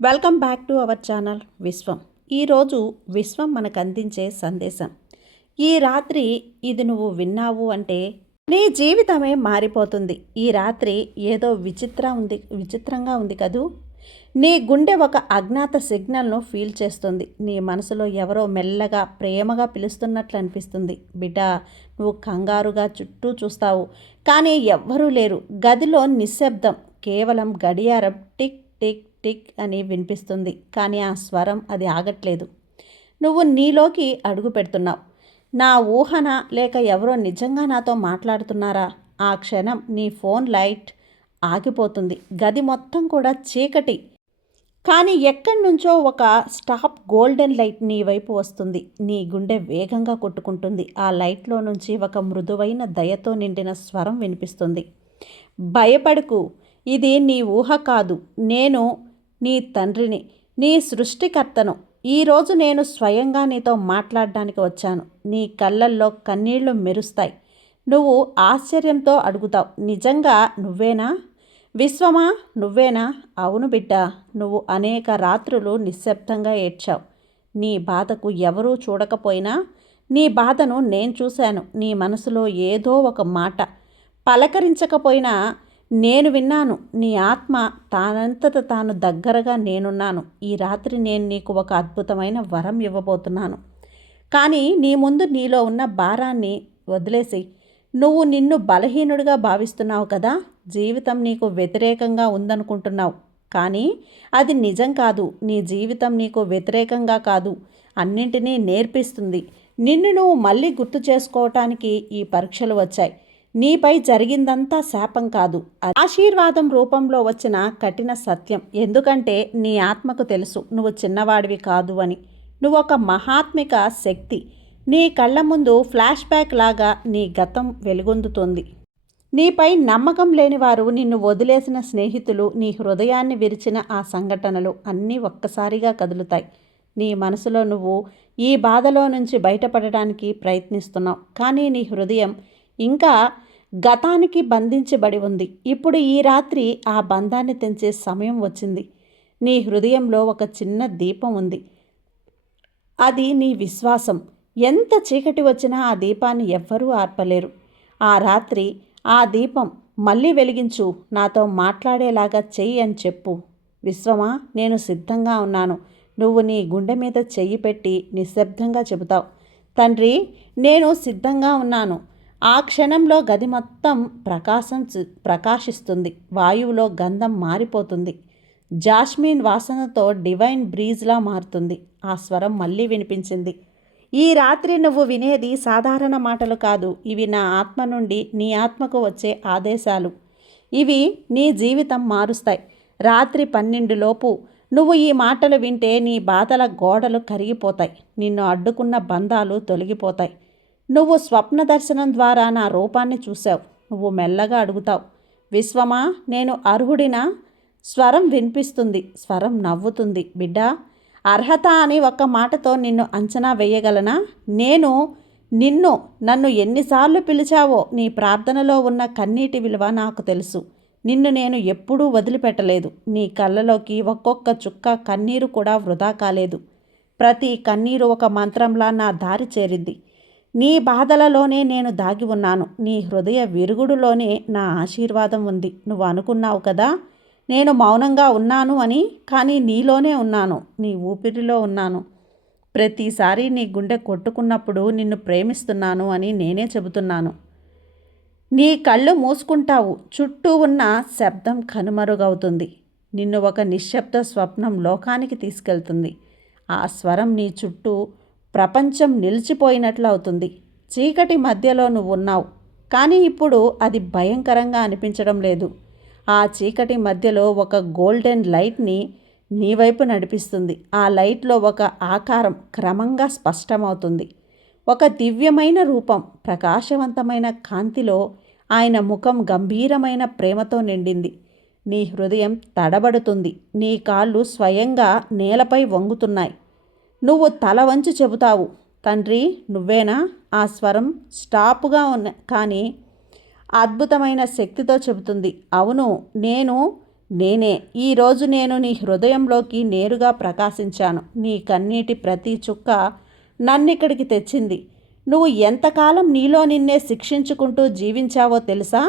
Welcome back to our channel విశ్వం. ఈరోజు విశ్వం మనకు అందించే సందేశం, ఈ రాత్రి ఇది నువ్వు విన్నావు అంటే నీ జీవితమే మారిపోతుంది. ఈ రాత్రి ఏదో విచిత్రంగా ఉంది కదూ. నీ గుండె ఒక అజ్ఞాత సిగ్నల్ను ఫీల్ చేస్తుంది. నీ మనసులో ఎవరో మెల్లగా ప్రేమగా పిలుస్తున్నట్లు అనిపిస్తుంది. బిడ్డ, నువ్వు కంగారుగా చుట్టూ చూస్తావు, కానీ ఎవ్వరూ లేరు. గదిలో నిశ్శబ్దం, కేవలం గడియారం టిక్ టిక్ టిక్ అని వినిపిస్తుంది. కానీ ఆ స్వరం అది ఆగట్లేదు. నువ్వు నీలోకి అడుగు పెడుతున్నావు. నా ఊహన లేక ఎవరో నిజంగా నాతో మాట్లాడుతున్నారా? ఆ క్షణం నీ ఫోన్ లైట్ ఆగిపోతుంది. గది మొత్తం కూడా చీకటి. కానీ ఎక్కడి నుంచో ఒక స్టాప్ గోల్డెన్ లైట్ నీ వైపు వస్తుంది. నీ గుండె వేగంగా కొట్టుకుంటుంది. ఆ లైట్లో నుంచి ఒక మృదువైన దయతో నిండిన స్వరం వినిపిస్తుంది. భయపడకు, ఇది నీ ఊహ కాదు. నేను నీ తండ్రిని, నీ సృష్టికర్తను. ఈరోజు నేను స్వయంగా నీతో మాట్లాడడానికి వచ్చాను. నీ కళ్ళల్లో కన్నీళ్లు మెరుస్తాయి. నువ్వు ఆశ్చర్యంతో అడుగుతావు, నిజంగా నువ్వేనా? విశ్వమా, నువ్వేనా? అవును బిడ్డ, నువ్వు అనేక రాత్రులు నిశ్శబ్దంగా ఏడ్చావు. నీ బాధకు ఎవరూ చూడకపోయినా నీ బాధను నేను చూశాను. నీ మనసులో ఏదో ఒక మాట పలకరించకపోయినా నేను విన్నాను. నీ ఆత్మ తానంతట తాను దగ్గరగా నేనున్నాను. ఈ రాత్రి నేను నీకు ఒక అద్భుతమైన వరం ఇవ్వబోతున్నాను. కానీ నీ ముందు నీలో ఉన్న భారాన్ని వదిలేసి, నువ్వు నిన్ను బలహీనుడిగా భావిస్తున్నావు కదా. జీవితం నీకు వ్యతిరేకంగా ఉందనుకుంటున్నావు, కానీ అది నిజం కాదు. నీ జీవితం నీకు వ్యతిరేకంగా కాదు, అన్నింటినీ నేర్పిస్తుంది. నిన్ను నువ్వు మళ్ళీ గుర్తు చేసుకోవటానికి ఈ పరీక్షలు వచ్చాయి. నీపై జరిగిందంతా శాపం కాదు, ఆశీర్వాదం రూపంలో వచ్చిన కఠిన సత్యం. ఎందుకంటే నీ ఆత్మకు తెలుసు నువ్వు చిన్నవాడివి కాదు అని. నువ్వు ఒక మహాత్మిక శక్తి. నీ కళ్ళ ముందు ఫ్లాష్ బ్యాక్ లాగా నీ గతం వెలుగొందుతోంది. నీపై నమ్మకం లేని వారు, నిన్ను వదిలేసిన స్నేహితులు, నీ హృదయాన్ని విరిచిన ఆ సంఘటనలు అన్నీ ఒక్కసారిగా కదులుతాయి. నీ మనసులో నువ్వు ఈ బాధలో నుంచి బయటపడడానికి ప్రయత్నిస్తున్నావు, కానీ నీ హృదయం ఇంకా గతానికి బంధించబడి ఉంది. ఇప్పుడు ఈ రాత్రి ఆ బంధాన్ని తెంచే సమయం వచ్చింది. నీ హృదయంలో ఒక చిన్న దీపం ఉంది. అది నీ విశ్వాసం. ఎంత చీకటి వచ్చినా ఆ దీపాన్ని ఎవ్వరూ ఆర్పలేరు. ఆ రాత్రి ఆ దీపం మళ్ళీ వెలిగించు. నాతో మాట్లాడేలాగా చెయ్యి అని చెప్పు. విశ్వమా, నేను సిద్ధంగా ఉన్నాను. నువ్వు నీ గుండె మీద చెయ్యి పెట్టి నిశ్శబ్దంగా చెబుతావు, తండ్రి, నేను సిద్ధంగా ఉన్నాను. ఆ క్షణంలో గది మొత్తం ప్రకాశిస్తుంది. వాయువులో గంధం మారిపోతుంది. జాస్మిన్ వాసనతో డివైన్ బ్రీజ్లా మారుతుంది. ఆ స్వరం మళ్ళీ వినిపించింది. ఈ రాత్రి నువ్వు వినేది సాధారణ మాటలు కాదు. ఇవి నా ఆత్మ నుండి నీ ఆత్మకు వచ్చే ఆదేశాలు. ఇవి నీ జీవితం మారుస్తాయి. రాత్రి 12 నువ్వు ఈ మాటలు వింటే నీ బాధల గోడలు కరిగిపోతాయి. నిన్ను అడ్డుకున్న బంధాలు తొలగిపోతాయి. నువ్వు స్వప్న దర్శనం ద్వారా నా రూపాన్ని చూశావు. నువ్వు మెల్లగా అడుగుతావు, విశ్వమా, నేను అర్హుడినా? స్వరం వినిపిస్తుంది. స్వరం నవ్వుతుంది. బిడ్డా, అర్హత అని ఒక్క మాటతో నిన్ను అంచనా వేయగలనా? నన్ను ఎన్నిసార్లు పిలిచావో నీ ప్రార్థనలో ఉన్న కన్నీటి విలువ నాకు తెలుసు. నిన్ను నేను ఎప్పుడూ వదిలిపెట్టలేదు. నీ కళ్ళలోకి ఒక్కొక్క చుక్క కన్నీరు కూడా వృధా కాలేదు. ప్రతి కన్నీరు ఒక మంత్రంలా నా దారి చేరింది. నీ బాధలలోనే నేను దాగి ఉన్నాను. నీ హృదయ విరుగుడులోనే నా ఆశీర్వాదం ఉంది. నువ్వు అనుకున్నావు కదా నేను మౌనంగా ఉన్నాను అని, కానీ నీలోనే ఉన్నాను. నీ ఊపిరిలో ఉన్నాను. ప్రతిసారి నీ గుండె కొట్టుకున్నప్పుడు నిన్ను ప్రేమిస్తున్నాను అని నేనే చెబుతున్నాను. నీ కళ్ళు మూసుకుంటావు. చుట్టూ ఉన్న శబ్దం కనుమరుగవుతుంది. నిన్ను ఒక నిశ్శబ్ద స్వప్నం లోకానికి తీసుకెళ్తుంది. ఆ స్వరం నీ చుట్టూ ప్రపంచం నిలిచిపోయినట్లు అవుతుంది. చీకటి మధ్యలో నువ్వు ఉన్నావు, కానీ ఇప్పుడు అది భయంకరంగా అనిపించడం లేదు. ఆ చీకటి మధ్యలో ఒక గోల్డెన్ లైట్ని నీ వైపు నడిపిస్తుంది. ఆ లైట్లో ఒక ఆకారం క్రమంగా స్పష్టమవుతుంది. ఒక దివ్యమైన రూపం, ప్రకాశవంతమైన కాంతిలో ఆయన ముఖం గంభీరమైన ప్రేమతో నిండింది. నీ హృదయం తడబడుతుంది. నీ కాళ్ళు స్వయంగా నేలపై వంగుతున్నాయి. నువ్వు తల వంచి చెబుతావు, తండ్రి, నువ్వేనా? ఆ స్వరం స్టాప్గా కానీ అద్భుతమైన శక్తితో చెబుతుంది, అవును, నేను నేనే. ఈరోజు నేను నీ హృదయంలోకి నేరుగా ప్రకాశించాను. నీ కన్నీటి ప్రతి చుక్క నన్నిక్కడికి తెచ్చింది. నువ్వు ఎంతకాలం నీలో నిన్నే శిక్షించుకుంటూ జీవించావో తెలుసా?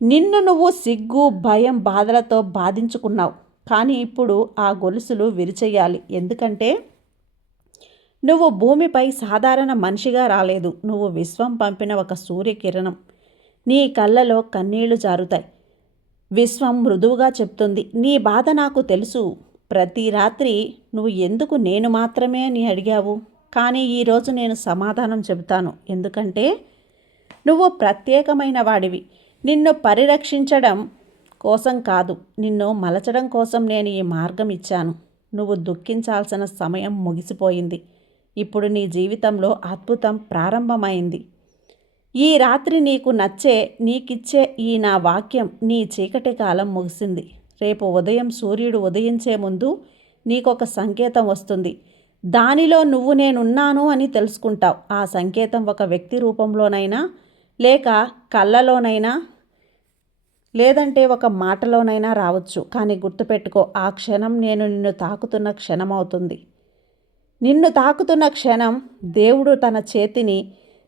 నిన్ను నువ్వు సిగ్గు, భయం, బాధలతో బాధించుకున్నావు. కానీ ఇప్పుడు ఆ గొలుసులు విరిచెయ్యాలి. ఎందుకంటే నువ్వు భూమిపై సాధారణ మనిషిగా రాలేదు. నువ్వు విశ్వం పంపిన ఒక సూర్యకిరణం. నీ కళ్ళలో కన్నీళ్లు జారుతాయి. విశ్వం మృదువుగా చెప్తుంది, నీ బాధ నాకు తెలుసు. ప్రతి రాత్రి నువ్వు ఎందుకు నేను మాత్రమే అని అడిగావు. కానీ ఈరోజు నేను సమాధానం చెబుతాను. ఎందుకంటే నువ్వు ప్రత్యేకమైన వాడివి. నిన్ను పరిరక్షించడం కోసం కాదు, నిన్ను మలచడం కోసం నేను ఈ మార్గం ఇచ్చాను. నువ్వు దుఃఖించాల్సిన సమయం ముగిసిపోయింది. ఇప్పుడు నీ జీవితంలో అద్భుతం ప్రారంభమైంది. ఈ రాత్రి నీకు నచ్చే, నీకిచ్చే ఈ నా వాక్యం, నీ చీకటి కాలం ముగిసింది. రేపు ఉదయం సూర్యుడు ఉదయించే ముందు నీకొక సంకేతం వస్తుంది. దానిలో నువ్వు నేనున్నాను అని తెలుసుకుంటావు. ఆ సంకేతం ఒక వ్యక్తి రూపంలోనైనా, లేక కళ్ళలోనైనా, లేదంటే ఒక మాటలోనైనా రావచ్చు. కానీ గుర్తుపెట్టుకో, ఆ క్షణం నేను నిన్ను తాకుతున్న క్షణం అవుతుంది. నిన్ను తాకుతున్న క్షణం దేవుడు తన చేతిని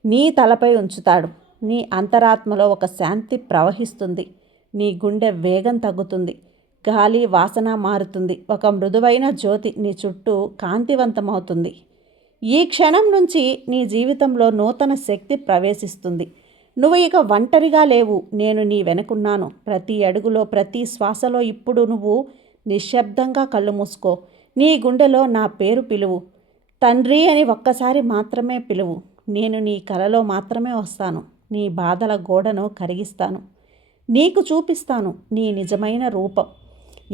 నీ తలపై ఉంచుతాడు. నీ అంతరాత్మలో ఒక శాంతి ప్రవహిస్తుంది. నీ గుండె వేగం తగ్గుతుంది. గాలి వాసన మారుతుంది. ఒక మృదువైన జ్యోతి నీ చుట్టూ కాంతివంతమవుతుంది. ఈ క్షణం నుంచి నీ జీవితంలో నూతన శక్తి ప్రవేశిస్తుంది. నువ్వు ఇక ఒంటరిగా లేవు. నేను నీ వెనుకున్నాను. ప్రతి అడుగులో, ప్రతి శ్వాసలో. ఇప్పుడు నువ్వు నిశ్శబ్దంగా కళ్ళు మూసుకో. నీ గుండెలో నా పేరు పిలువు. తండ్రి అని ఒక్కసారి మాత్రమే పిలువు. నేను నీ కలలో మాత్రమే వస్తాను. నీ బాధల గోడను కరిగిస్తాను. నీకు చూపిస్తాను నీ నిజమైన రూపం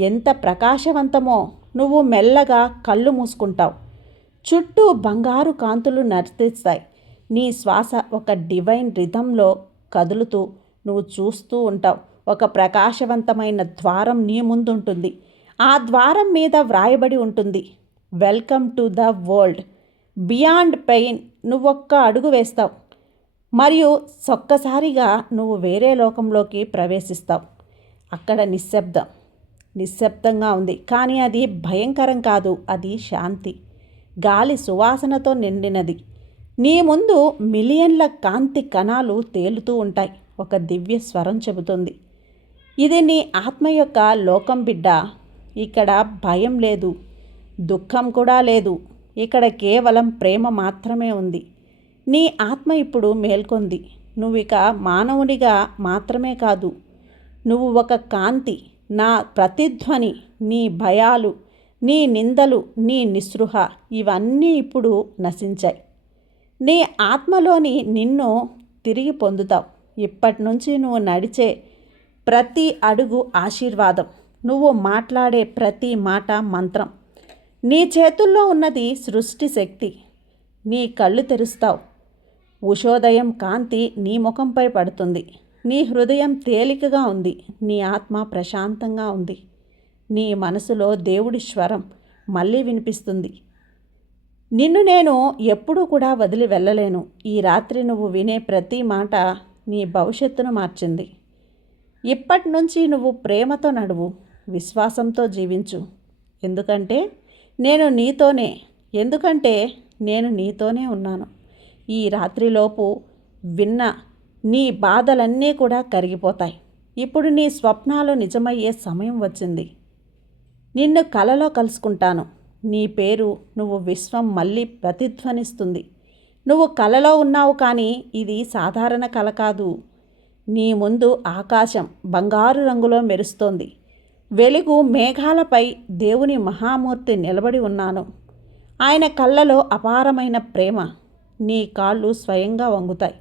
ఎంత ప్రకాశవంతమో. నువ్వు మెల్లగా కళ్ళు మూసుకుంటావు. చుట్టూ బంగారు కాంతులు నర్తిస్తాయి. నీ శ్వాస ఒక డివైన్ రిథంలో కదులుతూ నువ్వు చూస్తూ ఉంటావు. ఒక ప్రకాశవంతమైన ద్వారం నీ ముందుంటుంది. ఆ ద్వారం మీద వ్రాయబడి ఉంటుంది, welcome to the world beyond pain. నువ్వొక్క అడుగు వేస్తావు మరియు ఒక్కసారిగా నువ్వు వేరే లోకంలోకి ప్రవేశిస్తావు. అక్కడ నిశ్శబ్దంగా ఉంది. కానీ అది భయంకరం కాదు, అది శాంతి. గాలి సువాసనతో నిండినది. నీ ముందు మిలియన్ల కాంతి కణాలు తేలుతూ ఉంటాయి. ఒక దివ్య స్వరం చెబుతుంది, ఇది నీ ఆత్మ యొక్క లోకం బిడ్డ. ఇక్కడ భయం లేదు, దుఃఖం కూడా లేదు. ఇక్కడ కేవలం ప్రేమ మాత్రమే ఉంది. నీ ఆత్మ ఇప్పుడు మేల్కొంది. నువ్విక మానవునిగా మాత్రమే కాదు, నువ్వు ఒక కాంతి. నా ప్రతిధ్వని, నీ భయాలు, నీ నిందలు, నీ నిస్పృహ ఇవన్నీ ఇప్పుడు నశించాయి. నీ ఆత్మలోని నిన్ను తిరిగి పొందుతావు. ఇప్పటి నుంచి నువ్వు నడిచే ప్రతి అడుగు ఆశీర్వాదం. నువ్వు మాట్లాడే ప్రతి మాట మంత్రం. నీ చేతుల్లో ఉన్నది సృష్టి శక్తి. నీ కళ్ళు తెరుస్తావు. ఉషోదయం కాంతి నీ ముఖంపై పడుతుంది. నీ హృదయం తేలికగా ఉంది. నీ ఆత్మ ప్రశాంతంగా ఉంది. నీ మనసులో దేవుడి స్వరం మళ్ళీ వినిపిస్తుంది, నిన్ను నేను ఎప్పుడూ కూడా వదిలి వెళ్ళలేను. ఈ రాత్రి నువ్వు వినే ప్రతి మాట నీ భవిష్యత్తును మార్చింది. ఇప్పటి నుంచి నువ్వు ప్రేమతో నడువు, విశ్వాసంతో జీవించు. ఎందుకంటే నేను నీతోనే ఉన్నాను. ఈ రాత్రిలోపు విన్న నీ బాధలన్నీ కూడా కరిగిపోతాయి. ఇప్పుడు నీ స్వప్నాలు నిజమయ్యే సమయం వచ్చింది. నిన్ను కలలో కలుసుకుంటాను. నీ పేరు నువ్వు విశ్వం మళ్ళీ ప్రతిధ్వనిస్తుంది. నువ్వు కలలో ఉన్నావు, కానీ ఇది సాధారణ కల కాదు. నీ ముందు ఆకాశం బంగారు రంగులో మెరుస్తోంది. వెలుగు మేఘాలపై దేవుని మహామూర్తి నిలబడి ఉన్నాను. ఆయన కళ్ళలో అపారమైన ప్రేమ. నీ కాళ్ళు స్వయంగా వంగుతాయి.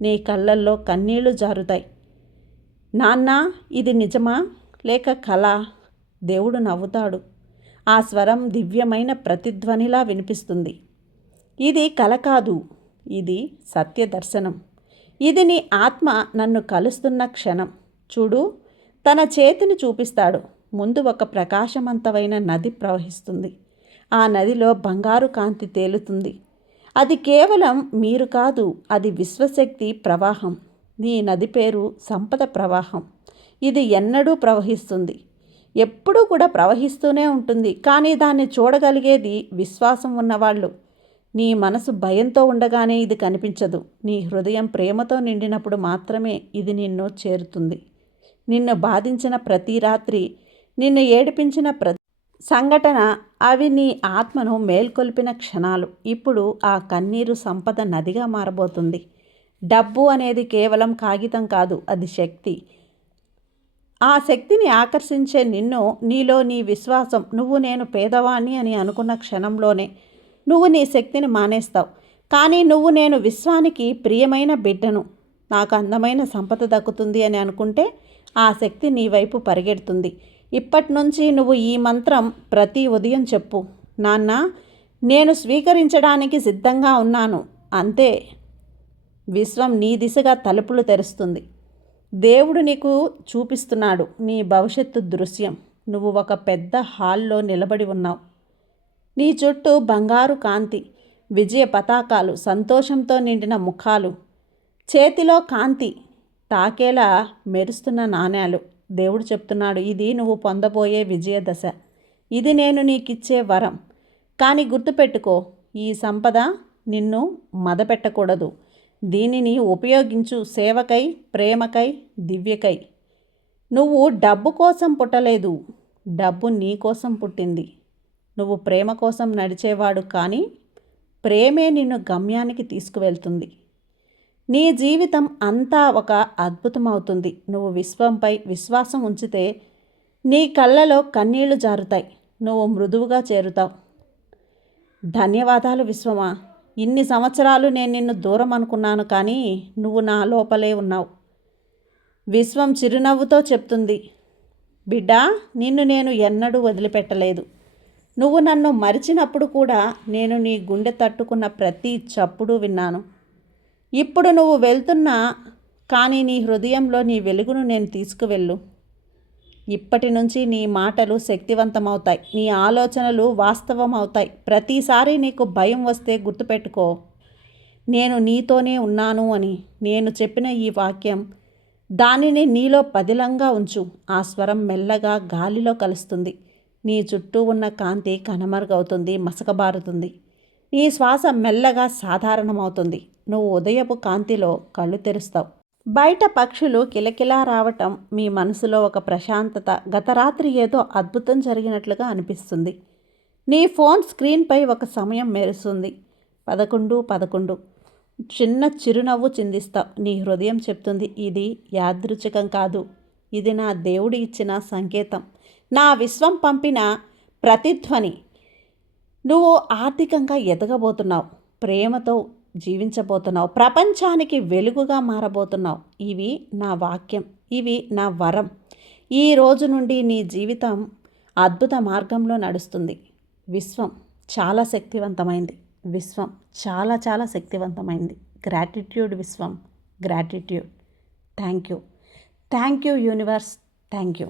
నీ కళ్ళల్లో కన్నీళ్లు జారుతాయి. నాన్నా, ఇది నిజమా లేక కల? దేవుడు నవ్వుతాడు. ఆ స్వరం దివ్యమైన ప్రతిధ్వనిలా వినిపిస్తుంది. ఇది కల కాదు, ఇది సత్య దర్శనం. ఇది నీ ఆత్మ నన్ను కలుస్తున్న క్షణం. చూడు, తన చేతిని చూపిస్తాడు. ముందు ఒక ప్రకాశవంతమైన నది ప్రవహిస్తుంది. ఆ నదిలో బంగారు కాంతి తేలుతుంది. అది కేవలం మీరు కాదు, అది విశ్వశక్తి ప్రవాహం. నీ నది పేరు సంపద ప్రవాహం. ఇది ఎన్నడూ ప్రవహిస్తుంది. ఎప్పుడూ కూడా ప్రవహిస్తూనే ఉంటుంది. కానీ దాన్ని చూడగలిగేది విశ్వాసం ఉన్నవాళ్ళు. నీ మనసు భయంతో ఉండగానే ఇది కనిపించదు. నీ హృదయం ప్రేమతో నిండినప్పుడు మాత్రమే ఇది నిన్ను చేరుతుంది. నిన్ను బాధించిన ప్రతి రాత్రి, నిన్ను ఏడిపించిన సంఘటన, అవి నీ ఆత్మను మేల్కొల్పిన క్షణాలు. ఇప్పుడు ఆ కన్నీరు సంపద నదిగా మారబోతుంది. డబ్బు అనేది కేవలం కాగితం కాదు, అది శక్తి. ఆ శక్తిని ఆకర్షించే నిన్ను, నీలో నీ విశ్వాసం. నువ్వు నేను పేదవాణ్ణి అని అనుకున్న క్షణంలోనే నువ్వు నీ శక్తిని మానేస్తావు. కానీ నువ్వు నేను విశ్వానికి ప్రియమైన బిడ్డను, నాకు అందమైన సంపద దక్కుతుంది అని అనుకుంటే ఆ శక్తి నీ వైపు పరిగెడుతుంది. ఇప్పటి నుంచి నువ్వు ఈ మంత్రం ప్రతి ఉదయం చెప్పు. నాన్న, నేను స్వీకరించడానికి సిద్ధంగా ఉన్నాను. అంతే, విశ్వం నీ దిశగా తలుపులు తెరుస్తుంది. దేవుడు నీకు చూపిస్తున్నాడు నీ భవిష్యత్తు దృశ్యం. నువ్వు ఒక పెద్ద హాల్లో నిలబడి ఉన్నావు. నీ చుట్టూ బంగారు కాంతి, విజయ పతాకాలు, సంతోషంతో నిండిన ముఖాలు, చేతిలో కాంతి తాకేలా మెరుస్తున్న నాణేలు. దేవుడు చెప్తున్నాడు, ఇది నువ్వు పొందబోయే విజయదశ. ఇది నేను నీకిచ్చే వరం. కానీ గుర్తుపెట్టుకో, ఈ సంపద నిన్ను మదపెట్టకూడదు. దీనిని ఉపయోగించు సేవకై, ప్రేమకై, దివ్యకై. నువ్వు డబ్బు కోసం పుట్టలేదు, డబ్బు నీ కోసం పుట్టింది. నువ్వు ప్రేమ కోసం నడిచేవాడు, కానీ ప్రేమే నిన్ను గమ్యానికి తీసుకువెళ్తుంది. నీ జీవితం అంతా ఒక అద్భుతం అవుతుంది. నువ్వు విశ్వంపై విశ్వాసం ఉంచితే నీ కళ్ళలో కన్నీళ్లు జారుతాయి. నువ్వు మృదువుగా చేరుతావు. ధన్యవాదాలు విశ్వమా. ఇన్ని సంవత్సరాలు నేను నిన్ను దూరం అనుకున్నాను, కానీ నువ్వు నా లోపలే ఉన్నావు. విశ్వం చిరునవ్వుతో చెప్తుంది, బిడ్డా, నిన్ను నేను ఎన్నడూ వదిలిపెట్టలేదు. నువ్వు నన్ను మరిచినప్పుడు కూడా నేను నీ గుండె తట్టుకున్న ప్రతి చప్పుడు విన్నాను. ఇప్పుడు నువ్వు వెళ్తున్నా, కానీ నీ హృదయంలో నీ వెలుగును నేను తీసుకువెళ్ళు. ఇప్పటి నుంచి నీ మాటలు శక్తివంతమవుతాయి, నీ ఆలోచనలు వాస్తవం అవుతాయి. ప్రతిసారి నీకు భయం వస్తే గుర్తుపెట్టుకో, నేను నీతోనే ఉన్నాను అని. నేను చెప్పిన ఈ వాక్యం, దానిని నీలో పదిలంగా ఉంచు. ఆ స్వరం మెల్లగా గాలిలో కలుస్తుంది. నీ చుట్టూ ఉన్న కాంతి కనుమరుగవుతుంది, మసకబారుతుంది. నీ శ్వాస మెల్లగా సాధారణమవుతుంది. నువ్వు ఉదయపు కాంతిలో కళ్ళు తెరుస్తావు. బయట పక్షులు కిలకిలా రావటం, మీ మనసులో ఒక ప్రశాంతత. గత రాత్రి ఏదో అద్భుతం జరిగినట్లుగా అనిపిస్తుంది. నీ ఫోన్ స్క్రీన్పై ఒక సమయం మెరుస్తుంది. 11:11. చిన్న చిరునవ్వు చిందిస్తావు. నీ హృదయం చెప్తుంది, ఇది యాదృచ్ఛికం కాదు, ఇది నా దేవుడు ఇచ్చిన సంకేతం, నా విశ్వం పంపిన ప్రతిధ్వని. నువ్వు ఆర్థికంగా ఎదగబోతున్నావు, ప్రేమతో జీవించబోతున్నావు, ప్రపంచానికి వెలుగుగా మారబోతున్నావు. ఇవి నా వాక్యం, ఇవి నా వరం. ఈ రోజు నుండి నీ జీవితం అద్భుత మార్గంలో నడుస్తుంది. విశ్వం చాలా శక్తివంతమైంది. విశ్వం చాలా చాలా శక్తివంతమైంది. Gratitude Vishwam, gratitude. Thank you universe, thank you.